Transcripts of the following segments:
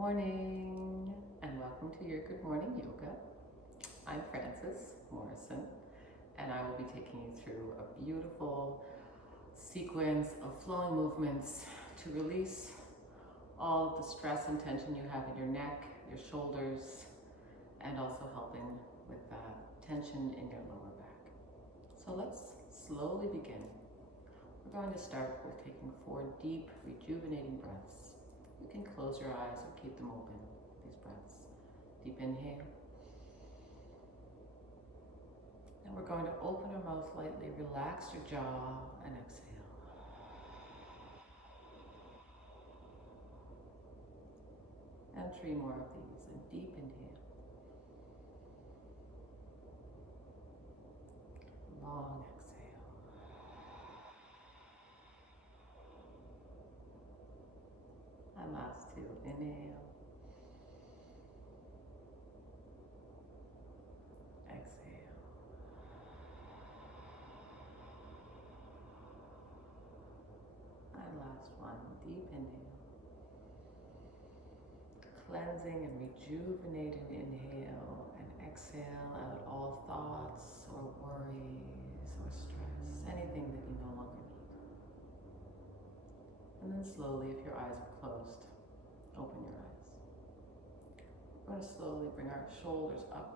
morning and welcome to your Good Morning Yoga. I'm Frances Morrison and I will be taking you through a beautiful sequence of flowing movements to release all of the stress and tension you have in your neck, your shoulders, and also helping with that tension in your lower back. So let's slowly begin. We're going to start with taking 4 deep, rejuvenating breaths. You can close your eyes or keep them open, these breaths. Deep inhale. And we're going to open our mouth lightly, relax your jaw, and exhale. And 3 more of these. And deep inhale. Long exhale. And last 2. Inhale. Exhale. And last 1. Deep inhale. Cleansing and rejuvenating inhale, and exhale out all thoughts or worries or stress, anything that you no longer need. And then slowly, if your eyes are closed, open your eyes. We're going to slowly bring our shoulders up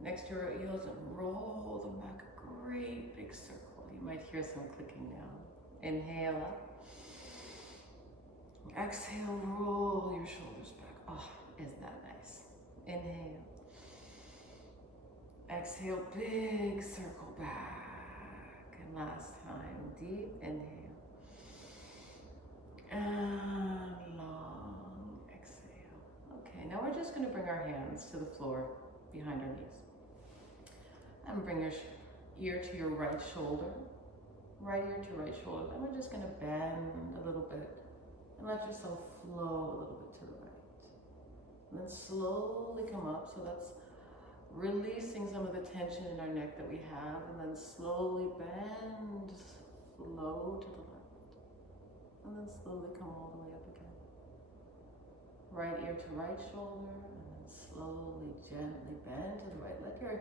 next to our ears and roll them back a great big circle. You might hear some clicking now. Inhale up. Exhale, roll your shoulders back. Oh, isn't that nice? Inhale. Exhale, big circle back. And last time, deep inhale. And long exhale. Okay, now we're just going to bring our hands to the floor behind our knees. And bring your ear to your right shoulder. Right ear to right shoulder. Then we're just going to bend a little bit. And let yourself flow a little bit to the right. And then slowly come up. So that's releasing some of the tension in our neck that we have. And then slowly bend, flow to the left. And then slowly come all the way up again. Right ear to right shoulder. And then slowly, gently bend to the right. Let your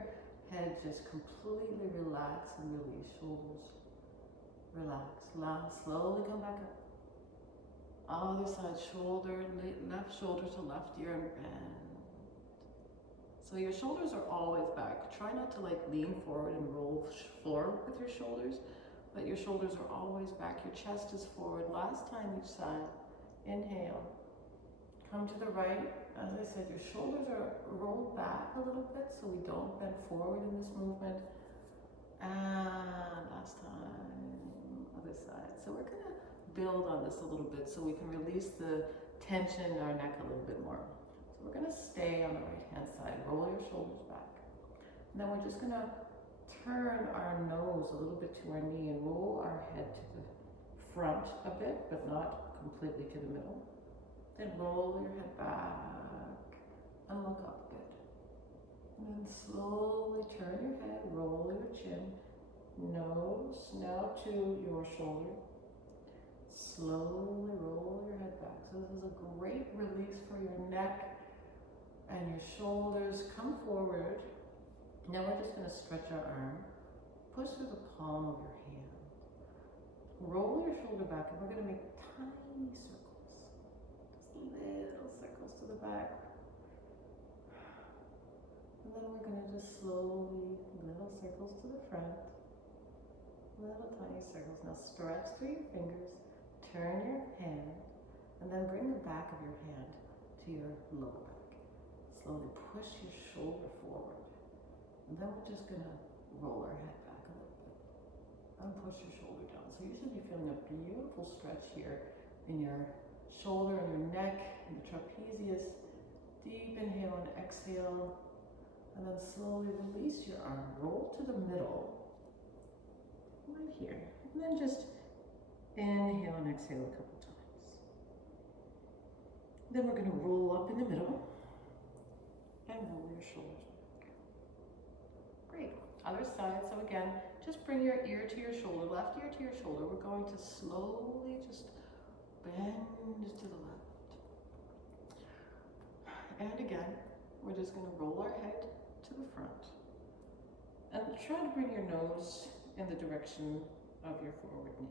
head just completely relax and release. Shoulders relax. Slowly come back up. Other side, shoulder, left shoulder to left ear and bend. So your shoulders are always back. Try not to lean forward and roll forward with your shoulders, but your shoulders are always back. Your chest is forward. Last time each side. Inhale. Come to the right. As I said, your shoulders are rolled back a little bit so we don't bend forward in this movement. And last time, other side. So we're going to build on this a little bit so we can release the tension in our neck a little bit more. So we're going to stay on the right hand side. Roll your shoulders back. And then we're just going to turn our nose a little bit to our knee and roll our head to the front a bit, but not completely to the middle. Then roll your head back and look up a bit. And then slowly turn your head, roll your chin, nose now to your shoulder. Slowly roll your head back. So this is a great release for your neck and your shoulders. Come forward. Now we're just going to stretch our arm. Push through the palm of your hand. Roll your shoulder back and we're going to make tiny circles. Just little circles to the back. And then we're going to just slowly, little circles to the front. Little tiny circles. Now stretch through your fingers. Turn your hand, and then bring the back of your hand to your lower back. Slowly push your shoulder forward. And then we're just going to roll our head back a little bit. And push your shoulder down. So you should be feeling a beautiful stretch here in your shoulder and your neck and the trapezius. Deep inhale and exhale. And then slowly release your arm. Roll to the middle. Right here. And then just inhale and exhale a couple times. Then we're going to roll up in the middle and roll your shoulders back. Great. Other side. So again, just bring your ear to your shoulder, left ear to your shoulder. We're going to slowly just bend to the left. again, we're just going to roll our head to the front. And try to bring your nose in the direction of your forward knee.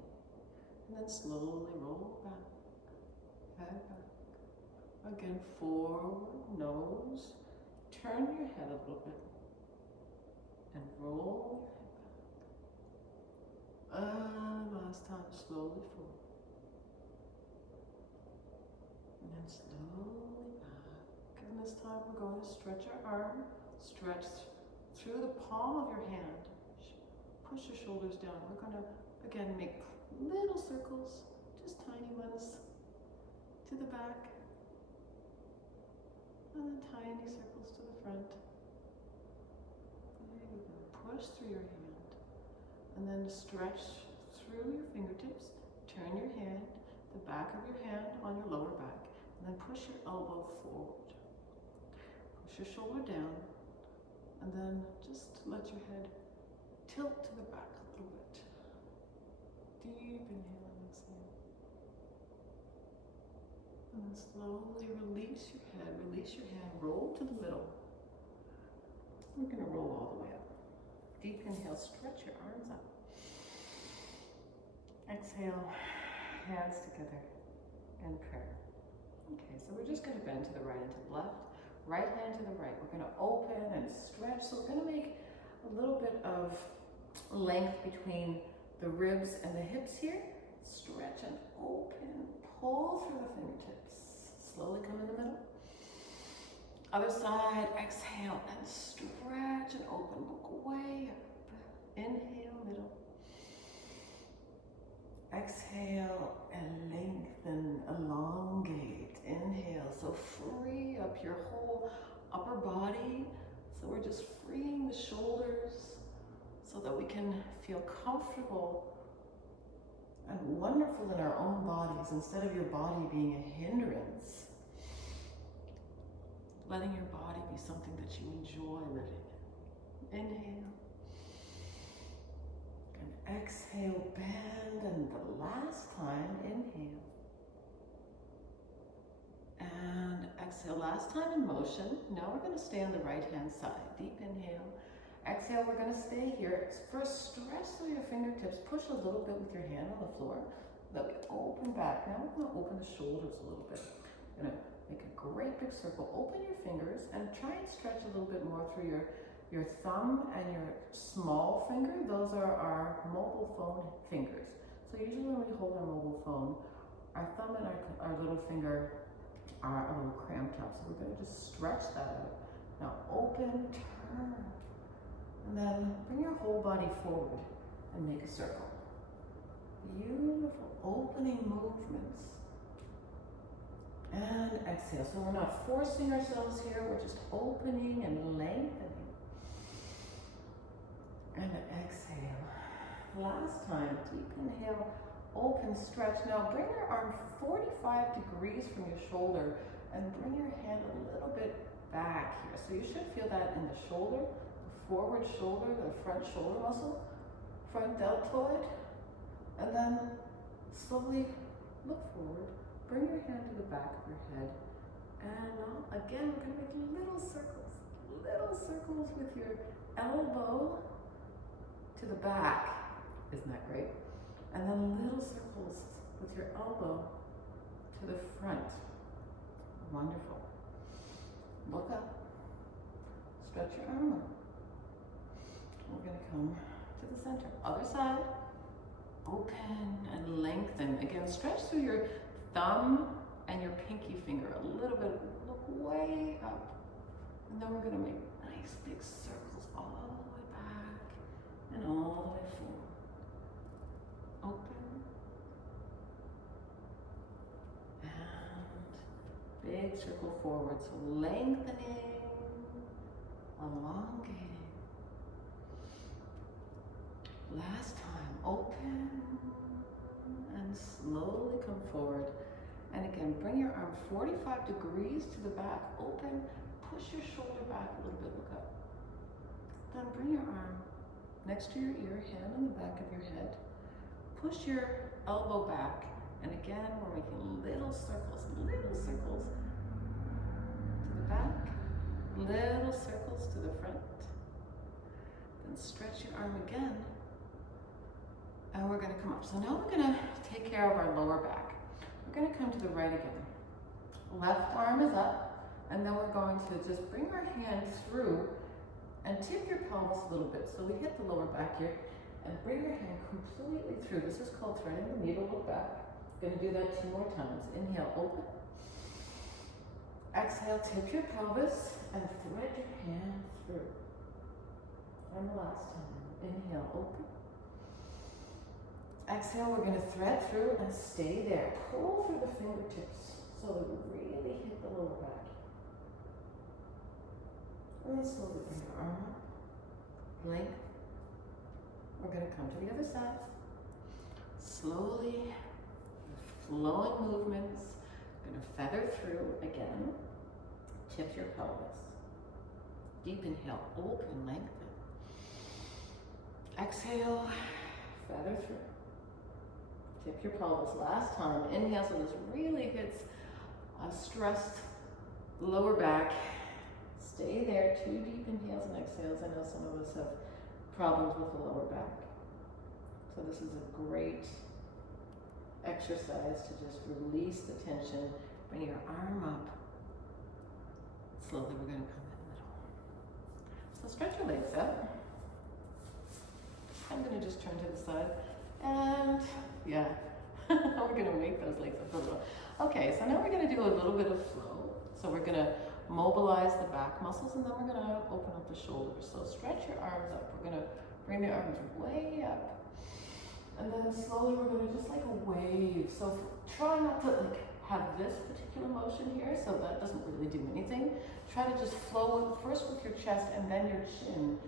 And then slowly roll back, head back. Again, forward, nose. Turn your head a little bit. And roll your head back. And last time, slowly forward. And then slowly back. And this time we're going to stretch our arm. Stretch through the palm of your hand. Push your shoulders down. We're going to, again, make little circles, just tiny ones, to the back. And then tiny circles to the front. There you go. Push through your hand. And then stretch through your fingertips. Turn your hand, the back of your hand on your lower back. And then push your elbow forward. Push your shoulder down. And then just let your head tilt to the back a little bit. Deep inhale and exhale. And then slowly release your head, release your hand, roll to the middle. We're going to roll all the way up. Deep inhale, stretch your arms up. Exhale, hands together in prayer. Okay, so we're just going to bend to the right and to the left. Right hand to the right. We're going to open and stretch. So we're going to make a little bit of length between the ribs and the hips here. Stretch and open. Pull through the fingertips. Slowly come in the middle. Other side. Exhale and stretch and open. Look way up. Inhale, middle. Exhale and lengthen, elongate. Inhale, so free up your whole upper body. So we're just freeing the shoulders so that we can feel comfortable and wonderful in our own bodies instead of your body being a hindrance. Letting your body be something that you enjoy living in. Inhale. And exhale, bend, and the last time, inhale. And exhale, last time in motion. Now we're going to stay on the right hand side. Deep inhale. Exhale, we're going to stay here. First, stretch through your fingertips. Push a little bit with your hand on the floor. Then we open back. Now we're going to open the shoulders a little bit. We're going to make a great big circle. Open your fingers and try and stretch a little bit more through your thumb and your small finger. Those are our mobile phone fingers. So usually when we hold our mobile phone, our thumb and our little finger are a little cramped up. So we're going to just stretch that out. Now open, turn, and then bring your whole body forward and make a circle. Beautiful opening movements. And exhale. So we're not forcing ourselves here, we're just opening and lengthening. And exhale. Last time, deep inhale, open, stretch. Now bring your arm 45 degrees from your shoulder and bring your hand a little bit back here. So you should feel that in the shoulder, the forward shoulder, the front shoulder muscle, front deltoid. And then slowly look forward. Bring your hand to the back of your head. And now, again, we're going to make little circles with your elbow to the back. Isn't that great? And then little circles with your elbow to the front. Wonderful. Look up. Stretch your arm up. We're going to come to the center. Other side. Open and lengthen. Again, stretch through your thumb and your pinky finger a little bit. Look way up. And then we're going to make nice big circles all the way back and all the way forward. Open. And big circle forward. So lengthening, elongating. Last time, open and slowly come forward. And again, bring your arm 45 degrees to the back, open, push your shoulder back a little bit, look up. Then bring your arm next to your ear, hand on the back of your head. Push your elbow back. And again, we're making little circles to the back the front. Then stretch your arm again. And we're gonna come up. So now we're gonna take care of our lower back. We're gonna come to the right again. Left arm is up, and then we're going to just bring our hand through and tip your pelvis a little bit. So we hit the lower back here and bring your hand completely through. This is called threading the needle, look back. Gonna do that 2 more times. Inhale, open. Exhale, tip your pelvis and thread your hand through. And the last time. Inhale, open. Exhale, we're gonna thread through and stay there. Pull through the fingertips so that we really hit the lower back. And then slowly bring your arm up. Length. We're gonna come to the other side. Slowly, flowing movements. Gonna feather through again. Tip your pelvis. Deep inhale, open, lengthen. Exhale, feather through. Tip your pelvis. Last time. Inhale, so this really hits a stressed lower back. Stay there. 2 deep inhales and exhales. I know some of us have problems with the lower back. So this is a great exercise to just release the tension. Bring your arm up. Slowly we're going to come in the middle. So stretch your legs out. I'm going to just turn to the side. And yeah, we're going to make those legs up a little. Okay, so now we're going to do a little bit of flow. So we're going to mobilize the back muscles, and then we're going to open up the shoulders. So stretch your arms up. We're going to bring the arms way up. And then slowly we're going to just like a wave. So try not to like have this particular motion here, so that doesn't really do anything. Try to just flow first with your chest and then your chin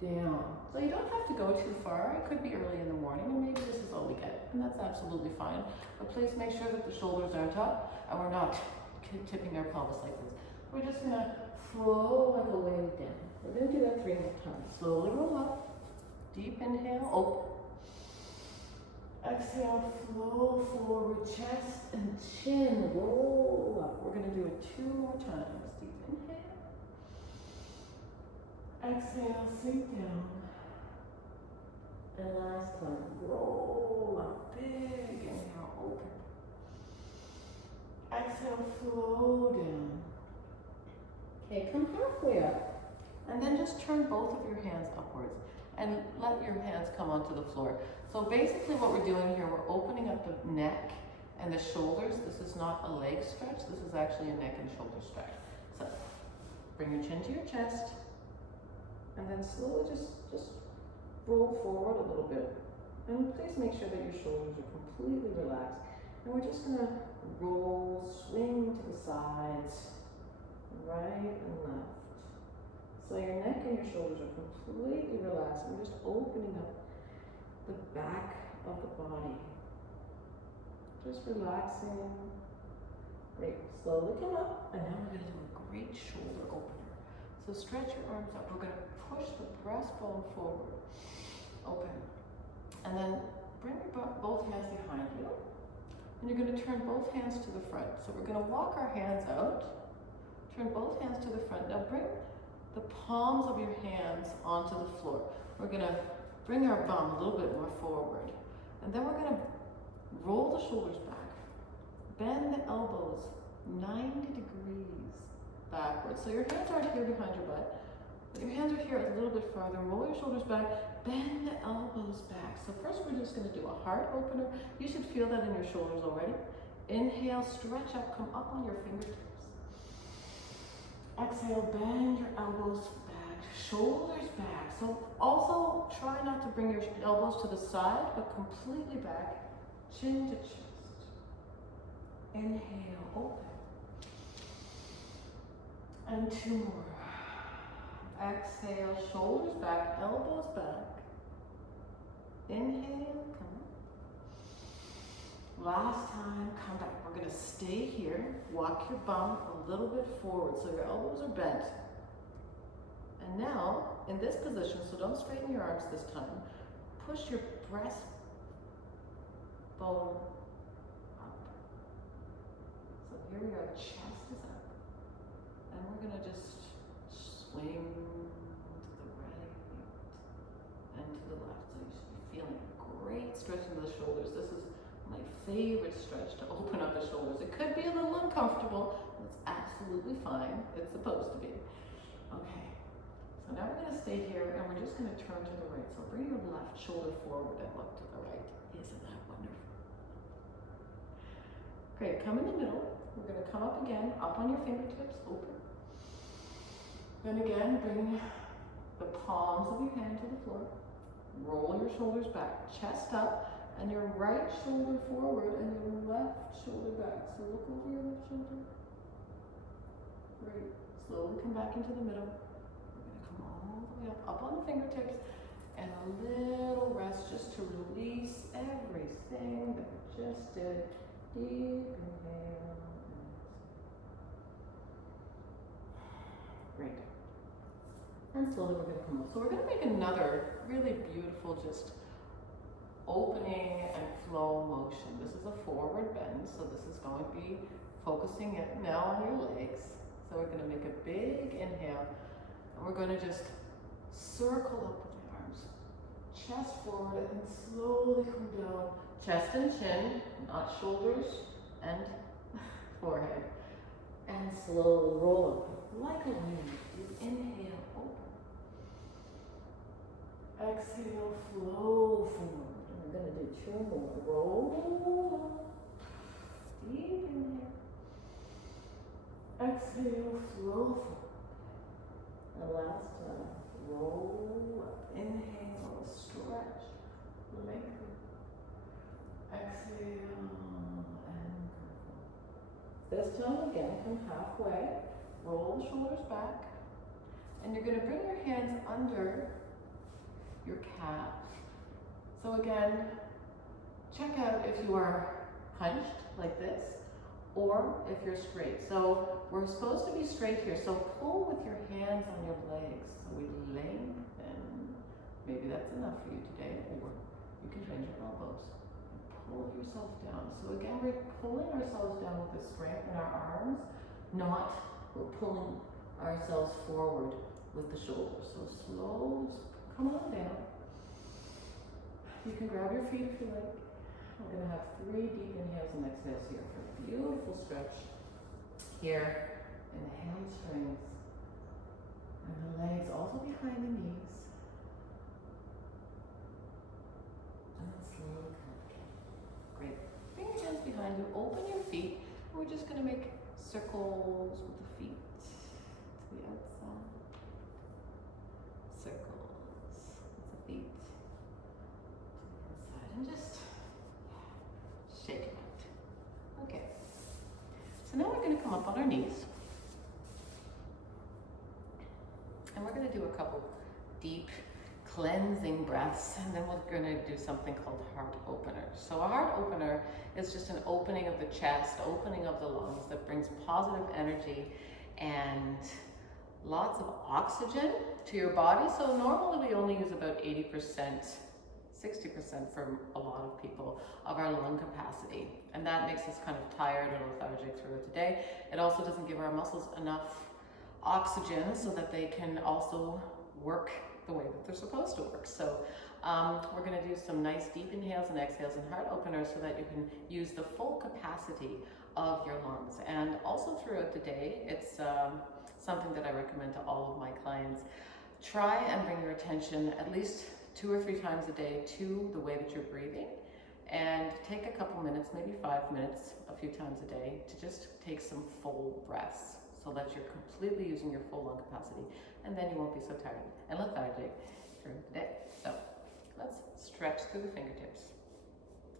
down. So you don't have to go too far. It could be early in the morning, and maybe this is all we get, and that's absolutely fine. But please make sure that the shoulders aren't up and we're not tipping our pelvis like this. We're just going to flow like a wave down. We're going to do that 3 more times. Slowly roll up. Deep inhale, open. Exhale, flow forward, chest and chin, roll up. We're going to do it 2 more times. Deep inhale. Exhale, sink down. And last time, roll up. Big inhale, open. Exhale, flow down. Okay, come halfway up. And then just turn both of your hands upwards. And let your hands come onto the floor. So basically what we're doing here, we're opening up the neck and the shoulders. This is not a leg stretch. This is actually a neck and shoulder stretch. So bring your chin to your chest. And then slowly just roll forward a little bit. And please make sure that your shoulders are completely relaxed. And we're just gonna roll, swing to the sides, right and left. So your neck and your shoulders are completely relaxed. We're just opening up the back of the body. Just relaxing. Great. Slowly come up. And now we're going to do a great shoulder opener. So stretch your arms up. We're going to push the breastbone forward. Open. And then bring your both hands behind you. And you're going to turn both hands to the front. So we're going to walk our hands out. Turn both hands to the front. Now bring the palms of your hands onto the floor. We're going to bring our bum a little bit more forward. And then we're going to roll the shoulders back. Bend the elbows 90 degrees backwards. So your hands aren't here behind your butt, but your hands are here a little bit farther. Roll your shoulders back. Bend the elbows back. So first we're just going to do a heart opener. You should feel that in your shoulders already. Inhale, stretch up, come up on your fingertips. Exhale, bend your elbows back, shoulders back. So also try not to bring your elbows to the side, but completely back, chin to chest. Inhale, open. And 2 more. Exhale, shoulders back, elbows back. Inhale, come up. Last time, come back. We're going to stay here. Walk your bum a little bit forward so your elbows are bent. And now, in this position, so don't straighten your arms this time, push your breastbone up. So here we are, chest is up. And we're going to just swing absolutely fine. It's supposed to be. Okay. So now we're going to stay here and we're just going to turn to the right. So bring your left shoulder forward and look to the right. Isn't that wonderful? Great. Come in the middle. We're going to come up again, up on your fingertips, open. Then again, bring the palms of your hand to the floor. Roll your shoulders back, chest up, and your right shoulder forward and your left shoulder back. So look over your left shoulder. Great. Slowly come back into the middle. We're going to come all the way up on the fingertips, and a little rest just to release everything that we just did. Deep inhale. Great. And slowly we're going to come up. So we're going to make another really beautiful just opening and flow motion. This is a forward bend, so this is going to be focusing it now on your legs. So we're going to make a big inhale, and we're going to just circle up with the arms. Chest forward and slowly come down. Chest and chin, not shoulders and forehead. And slowly roll up like a wing. Inhale, open. Exhale, flow forward. And we're going to do 2 more. Roll up. Deep inhale. Exhale, flow forward. And last time. Roll up. Inhale, stretch, lengthen. Exhale, and this time again, come halfway. Roll the shoulders back. And you're going to bring your hands under your calves. So again, check out if you are hunched like this or if you're straight. So we're supposed to be straight here. So pull with your hands on your legs. So we lengthen. Maybe that's enough for you today, or you can bend your elbows. Pull yourself down. So again, we're pulling ourselves down with the strength in our arms, not we're pulling ourselves forward with the shoulders. So slow, come on down. You can grab your feet if you like. We're going to have 3 deep inhales and exhales here for a beautiful stretch here in the hamstrings and the legs, also behind the knees. And then slowly come again. Great. Bring your hands behind you, open your feet, and we're just going to make circles with the feet to the outside. Circles with the feet to the inside. And just shake it out. Okay. So now we're going to come up on our knees. And we're going to do a couple deep cleansing breaths, and then we're going to do something called heart openers. So a heart opener is just an opening of the chest, opening of the lungs that brings positive energy and lots of oxygen to your body. So normally we only use about 80%, 60% for a lot of people of our lung capacity. And that makes us kind of tired or lethargic throughout the day. It also doesn't give our muscles enough oxygen so that they can also work the way that they're supposed to work. So we're going to do some nice deep inhales and exhales and heart openers so that you can use the full capacity of your lungs. And also throughout the day, it's something that I recommend to all of my clients. Try and bring your attention at least 2 or 3 times a day to the way that you're breathing, and take a couple minutes, maybe 5 minutes, a few times a day, to just take some full breaths so that you're completely using your full lung capacity, and then you won't be so tired and lethargic through the day. So let's stretch through the fingertips.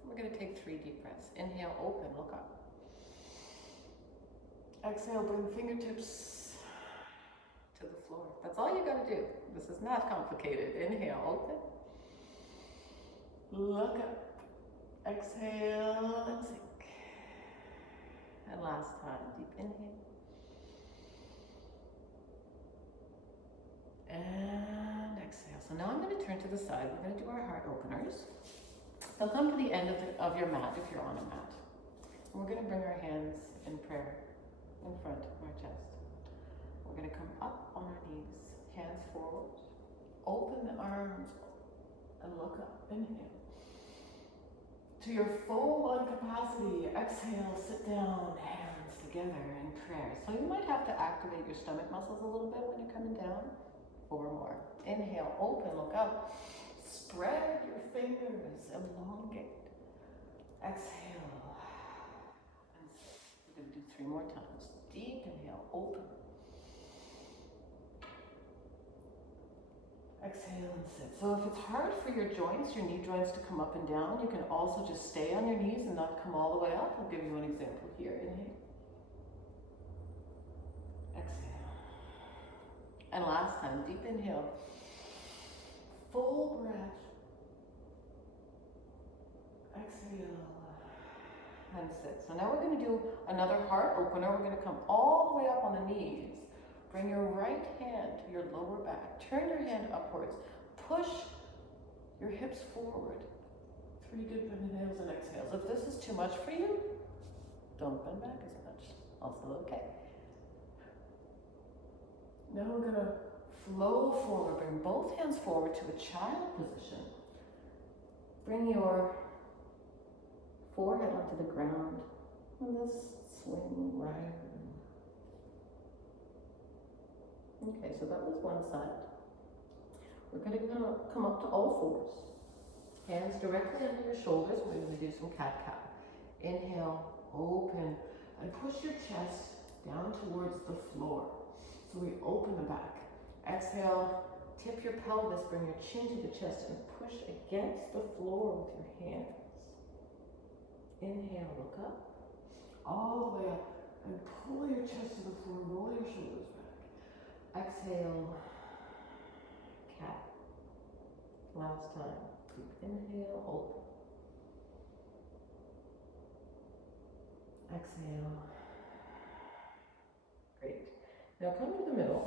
We're going to take 3 deep breaths. Inhale, open, look up. Exhale, bring the fingertips to the floor. That's all you got to do. This is not complicated. Inhale, open. Look up. Exhale and sink. And last time, deep inhale. And exhale. So now I'm going to turn to the side. We're going to do our heart openers. They'll come to the end of your mat if you're on a mat. And we're going to bring our hands in prayer in front of our chest. We're going to come up on our knees, hands forward. Open the arms and look up. Inhale. To your full lung capacity, exhale, sit down, hands to together in prayer. So you might have to activate your stomach muscles a little bit when you're coming down. 4 more. Inhale, open, look up. Spread your fingers, elongate. Exhale. And we're going to do 3 more times. Deep inhale, open. Exhale and sit. So if it's hard for your joints, your knee joints to come up and down, you can also just stay on your knees and not come all the way up. I'll give you an example here. Inhale. Exhale. And last time, deep inhale. Full breath. Exhale. And sit. So now we're going to do another heart opener. We're going to come all the way up on the knees. Bring your right hand to your lower back. Turn your hand upwards. Push your hips forward. 3 deep inhales and exhales. If this is too much for you, don't bend back as much. Also okay. Now we're going to flow forward. Bring both hands forward to a child position. Bring your forehead onto the ground. And this swing right. Okay, so that was one side. We're going to come up to all 4s. Hands directly under your shoulders. We're going to do some cat-cow. Inhale, open, and push your chest down towards the floor. So we open the back. Exhale, tip your pelvis, bring your chin to the chest, and push against the floor with your hands. Inhale, look up. All the way up, and pull your chest to the floor, roll your shoulders back. Exhale, cat. Last time. Deep inhale, open. Exhale. Great. Now come to the middle.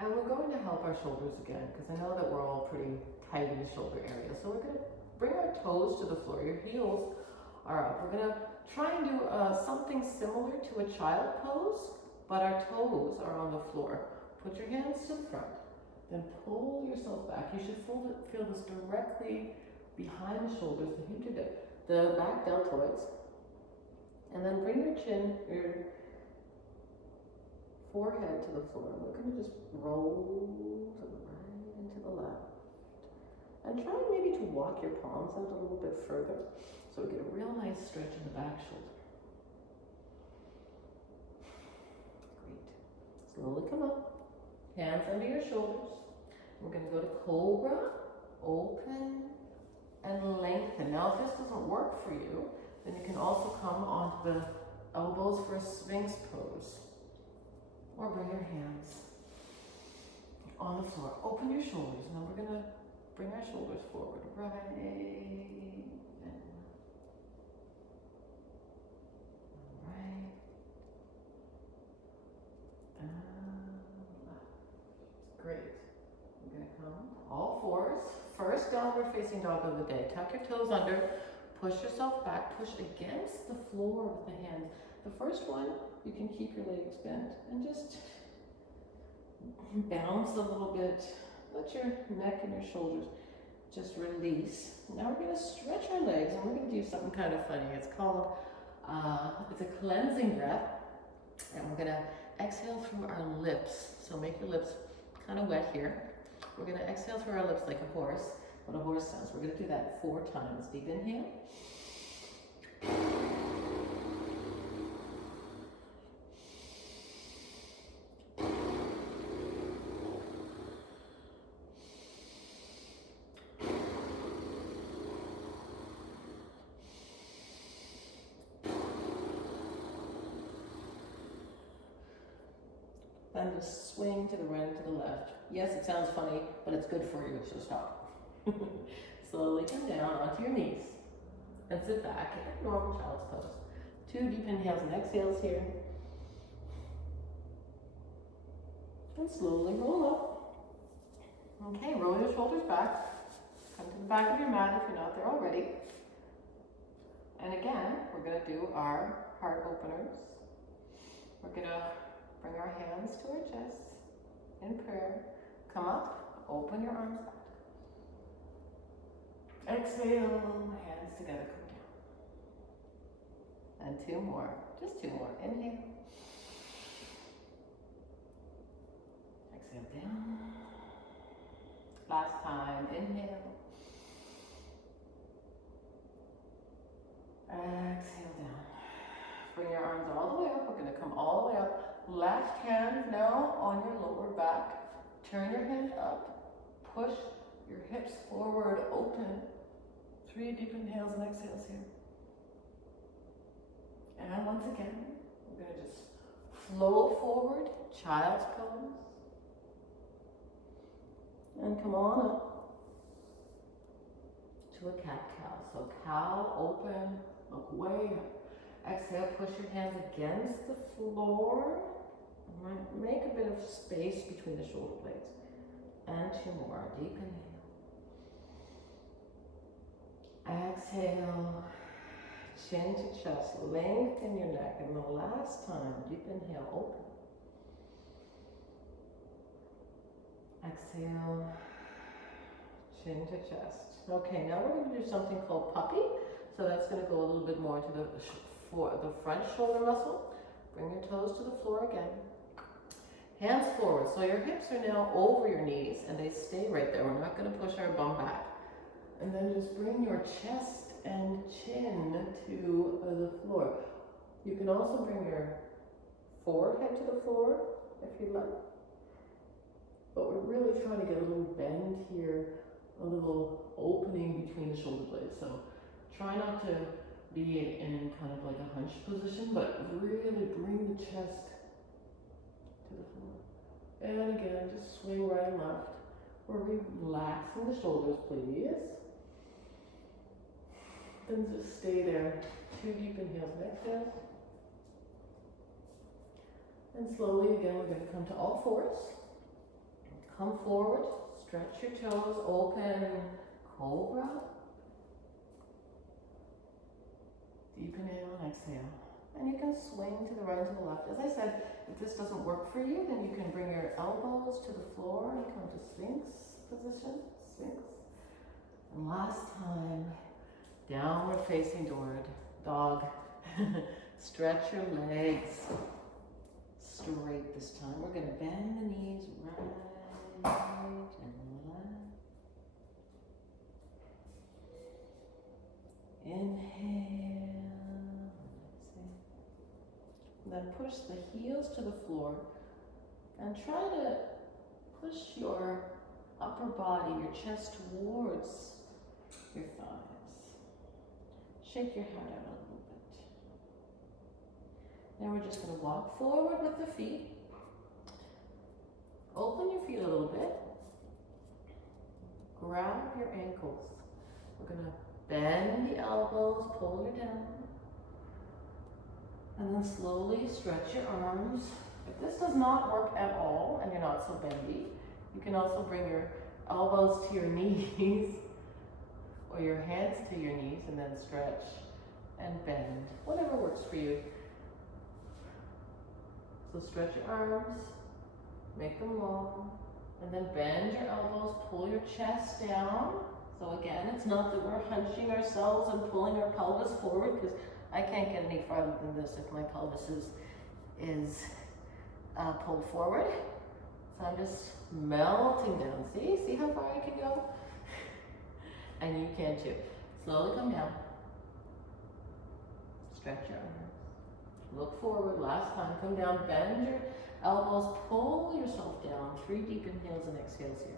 And we're going to help our shoulders again, because I know that we're all pretty tight in the shoulder area. So we're going to bring our toes to the floor. Your heels are up. We're going to try and do something similar to a child pose, but our toes are on the floor. Put your hands to the front, then pull yourself back. You should feel this directly behind the shoulders, the back deltoids. And then bring your chin, your forehead to the floor. We're going to just roll to the right and to the left. And try maybe to walk your palms out a little bit further so we get a real nice stretch in the back shoulder. Slowly come up, hands under your shoulders. We're going to go to cobra, open, and lengthen. Now, if this doesn't work for you, then you can also come onto the elbows for a Sphinx pose. Or bring your hands on the floor. Open your shoulders. Now we're going to bring our shoulders forward. Right and left. Right. Great. We're going to come all 4s. First downward facing dog of the day. Tuck your toes under, push yourself back, push against the floor with the hands. The first one, you can keep your legs bent and just bounce a little bit. Let your neck and your shoulders just release. Now we're going to stretch our legs and we're going to do something kind of funny. It's called, it's a cleansing breath. And we're going to exhale through our lips. So make your lips kind of wet here. We're going to exhale through our lips like a horse, what a horse sounds. We're going to do that 4 times. Deep inhale. Then just swing to the right and to the left. Yes, it sounds funny, but it's good for you, so stop. Slowly come down onto your knees and sit back in normal child's pose. 2 deep inhales and exhales here. And slowly roll up. Okay, roll your shoulders back. Come to the back of your mat if you're not there already. And again, we're going to do our heart openers. We're going to bring our hands to our chests in prayer. Come up, open your arms back. Exhale, hands together, come down. And 2 more. Just 2 more. Inhale. Exhale down. Last time. Inhale. Exhale down. Bring your arms all the way up. We're going to come all the way up. Left hand now on your lower back. Turn your hand up. Push your hips forward, open. 3 deep inhales and exhales here. And once again, we're going to just flow forward, child's pose. And come on up to a cat-cow. So cow, open, look way up. Exhale, push your hands against the floor. Make a bit of space between the shoulder blades. And 2 more. Deep inhale. Exhale. Chin to chest. Lengthen your neck. And the last time, deep inhale, open. Exhale. Chin to chest. Okay, now we're going to do something called puppy. So that's going to go a little bit more into the front shoulder muscle. Bring your toes to the floor again. Hands forward. So your hips are now over your knees and they stay right there. We're not going to push our bum back. And then just bring your chest and chin to the floor. You can also bring your forehead to the floor if you like. But we're really trying to get a little bend here, a little opening between the shoulder blades. So try not to be in kind of like a hunched position, but really bring the chest to the floor. And again, just swing right and left. We're relaxing the shoulders, please. Then just stay there. 2 deep inhales and exhales. And slowly again, we're going to come to all fours. Come forward, stretch your toes, open, cobra. Deep inhale and exhale. And you can swing to the right and to the left. As I said, if this doesn't work for you, then you can bring your elbows to the floor and come to Sphinx position. Sphinx. And last time, downward facing dog. Stretch your legs straight this time. We're going to bend the knees right and left. Inhale. Then push the heels to the floor and try to push your upper body, your chest towards your thighs. Shake your head out a little bit. Now we're just going to walk forward with the feet. Open your feet a little bit. Grab your ankles. We're going to bend the elbows, pull you down. And then slowly stretch your arms. If this does not work at all and you're not so bendy, you can also bring your elbows to your knees or your hands to your knees and then stretch and bend, whatever works for you. So stretch your arms, make them long, and then bend your elbows, pull your chest down. So again, it's not that we're hunching ourselves and pulling our pelvis forward, because I can't get any farther than this if my pelvis is pulled forward. So I'm just melting down. See how far I can go? And you can too. Slowly come down. Stretch your arms. Look forward. Last time. Come down. Bend your elbows. Pull yourself down. 3 deep inhales and exhales here.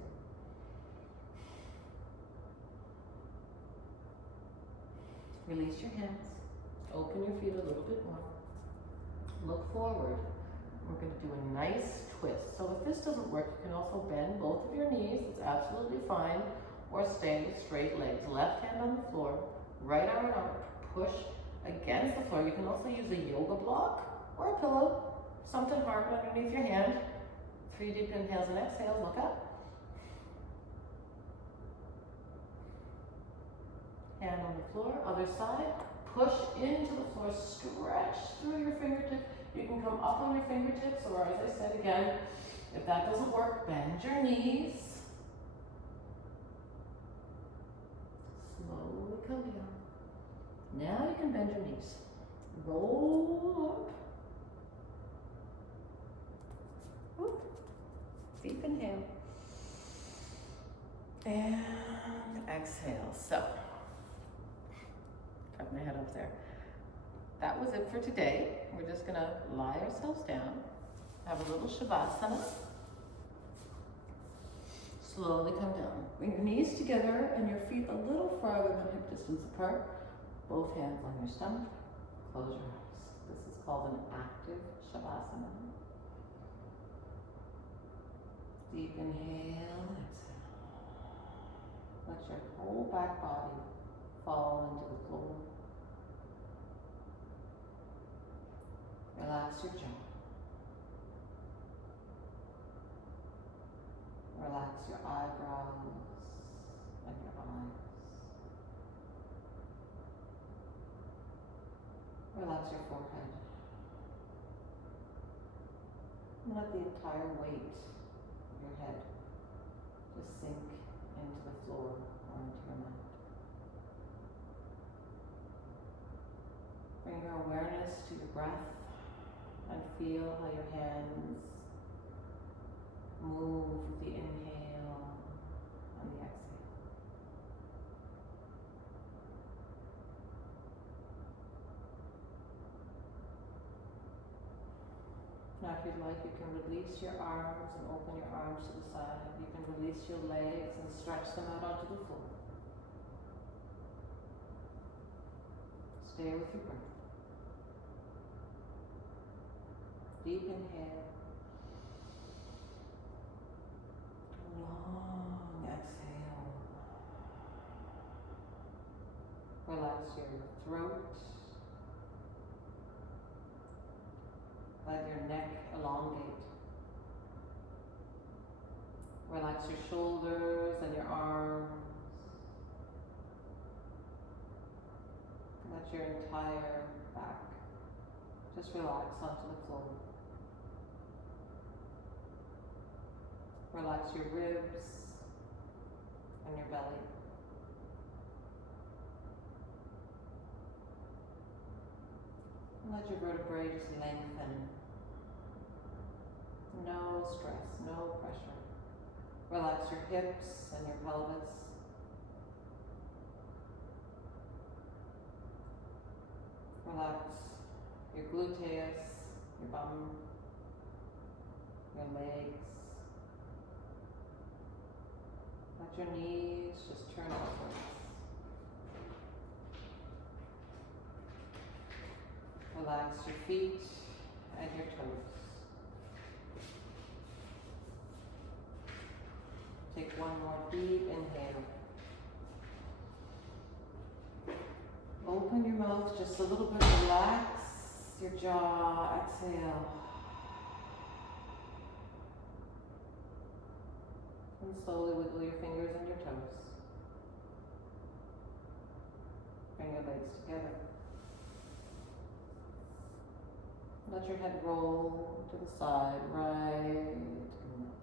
Release your hands. Open your feet a little bit more. Look forward. We're going to do a nice twist. So if this doesn't work, you can also bend both of your knees. It's absolutely fine. Or stay with straight legs. Left hand on the floor. Right arm up. Push against the floor. You can also use a yoga block or a pillow. Something hard underneath your hand. 3 deep inhales and exhales. Look up. Hand on the floor. Other side. Push into the floor. Stretch through your fingertips. You can come up on your fingertips, or as I said again, if that doesn't work, bend your knees. Slowly come down. Now you can bend your knees. Roll up. Whoop. Deep inhale. And exhale. So, got my head up there. That was it for today. We're just gonna lie ourselves down, have a little Shavasana. Slowly come down. Bring your knees together and your feet a little farther than hip distance apart. Both hands on your stomach. Close your eyes. This is called an active Shavasana. Deep inhale, exhale. Let your whole back body fall into the floor. Relax your jaw. Relax your eyebrows and your eyes. Relax your forehead. And let the entire weight of your head just sink into the floor or into your mat. Bring your awareness to your breath and feel how your hands move with the inhale and the exhale. Now if you'd like, you can release your arms and open your arms to the side. You can release your legs and stretch them out onto the floor. Stay with your breath. Deep inhale. Long exhale. Relax your throat. Let your neck elongate. Relax your shoulders and your arms. Let your entire back just relax onto the floor. Relax your ribs and your belly. And let your vertebrae just lengthen. No stress, no pressure. Relax your hips and your pelvis. Relax your gluteus, your bum, your legs. Let your knees just turn upwards. Relax your feet and your toes. Take one more deep inhale. Open your mouth just a little bit, relax your jaw, exhale. And slowly wiggle your fingers and your toes. Bring your legs together. Let your head roll to the side, right and left.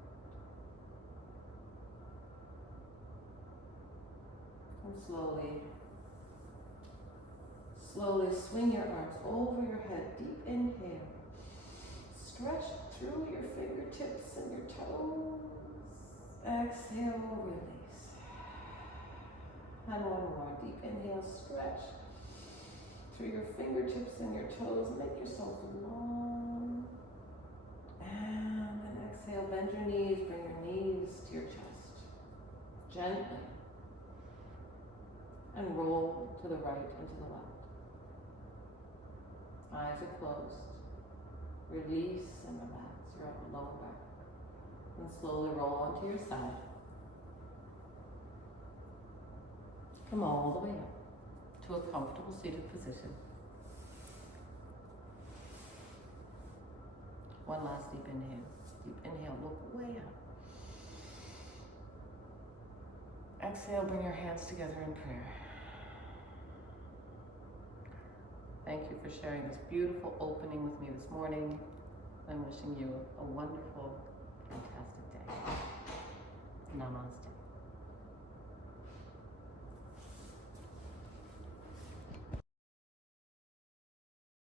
And slowly swing your arms over your head. Deep inhale. Stretch through your fingertips and your toes. Exhale, release. And one more. Deep inhale, stretch through your fingertips and your toes. Make yourself long. And then exhale, bend your knees, bring your knees to your chest. Gently. And roll to the right and to the left. Eyes are closed. Release and relax your lower back. And slowly roll onto your side. Come all the way up to a comfortable seated position. One last deep inhale. Deep inhale, look way up. Exhale, bring your hands together in prayer. Thank you for sharing this beautiful opening with me this morning. I'm wishing you a wonderful, fantastic day. Namaste.